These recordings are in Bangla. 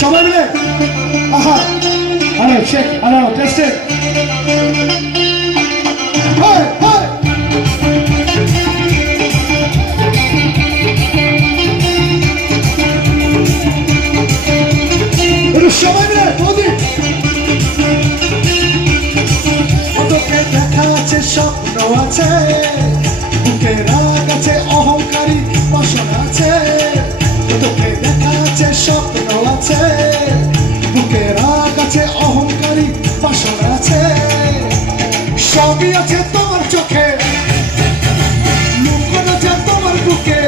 সবাই মিলে আহা হ্যালো শেখ হ্যালো টেস্টে সবাই মিলে মোদি তোকে দেখা আছে স্বপ্ন আছে বুকে রাগ আছে অহংকারী বাসনা আছে তোকে দেখা আছে স্বপ্ন আছে বুকে রাগ আছে অহংকারী বাসনা আছে সবই আছে তোমার চোখে লুকোনো যা তোমার বুকে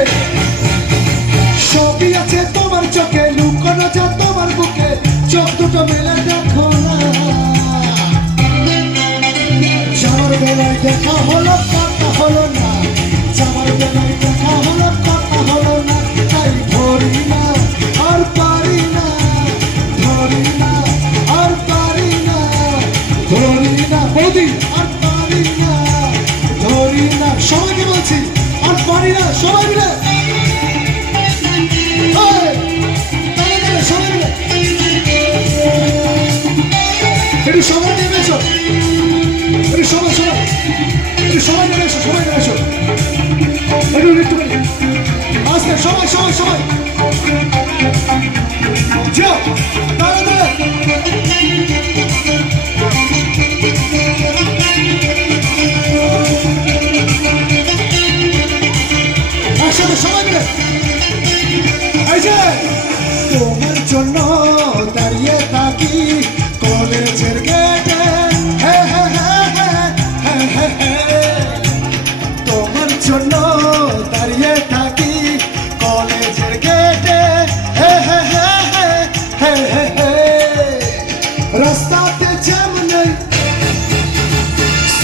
সবই আছে তোমার চোখে লুকোনো যা তোমার বুকে চোখ দুটো মেলে দেখো না যাওয়ার বেলায় দেখা হলো কথা হলো না যাওয়ার বেলায় দেখা হলো কথা হলো না তাই ধরি না আর পারি না ধরি না আর পারি না ধরি না বৌদি আর পারি না ধরি না সবাইকে বলছি আর পারি না সবাই মিলে সবাই মিলে একটু সবাই নেমে এসো একটু সবাই সবাই একটু সবাই নেমে এসো সবাই নেমে এসো একটু একটু আসতে সবাই সবাই সবাই যাও দাঁড়া দাঁড়া একসাথে সবাই মিলে এই যে তোমার জন্য দাঁড়িয়ে থাকি কলেজের গেটে তোমার জন্য দাঁড়িয়ে থাকি কলেজের গেটে রাস্তা